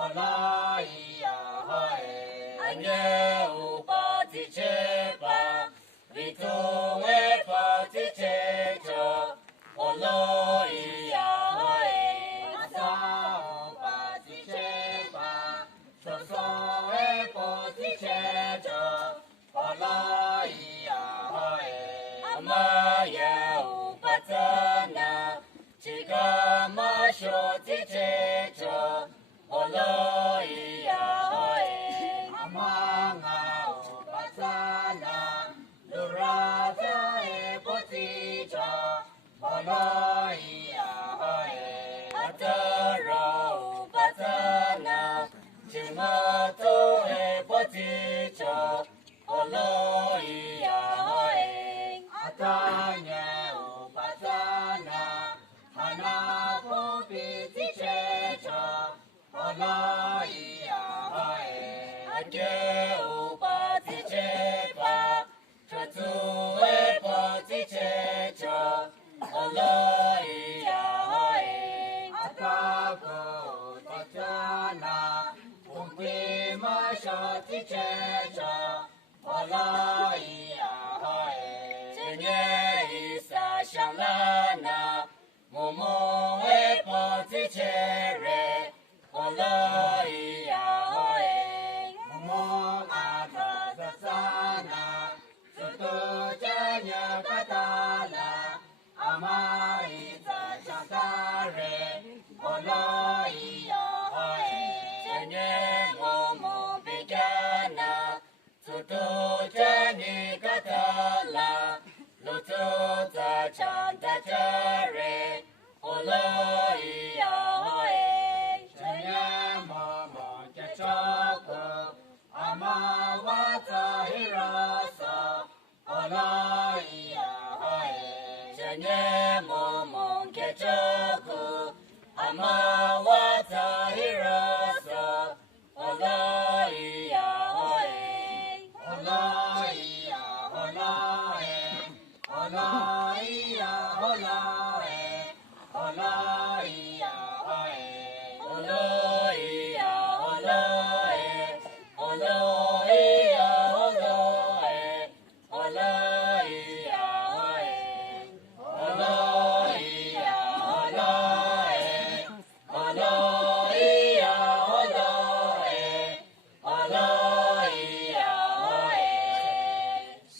Olaya hoye, anye upati chepa, vituwe pati checho. Olaya hoye, asa upati chepa, sosowe pati checho. Olaya hoye, amaya upatana, chikama shoti checho. Olaya hoye, amanga upatana, lurata epoticha. Olaya hoye, atara upatana, chimato epoticha. Olaya hoye, atanya upatana, hanapo pitichecha. Olaya hoye, ake upati chepa, chatu epati checha. Olaya hoye, atako tatana, umpima shati checha. Olaya hoye, chenye isa shalana, momo epati chere. Olaya hoye, momo atatasana, suto janya katala, amaita chantare. Olaya hoye, chenye momo bigana, suto janya katala, luto ta chantare. Olaya hoye, chenye momo kechoko, amawata hirasa. Olaya hoye, chenye momo kechoko, amawata hirasa. Olaya hoye, olaya, olaya, olaya, olaya, olaya.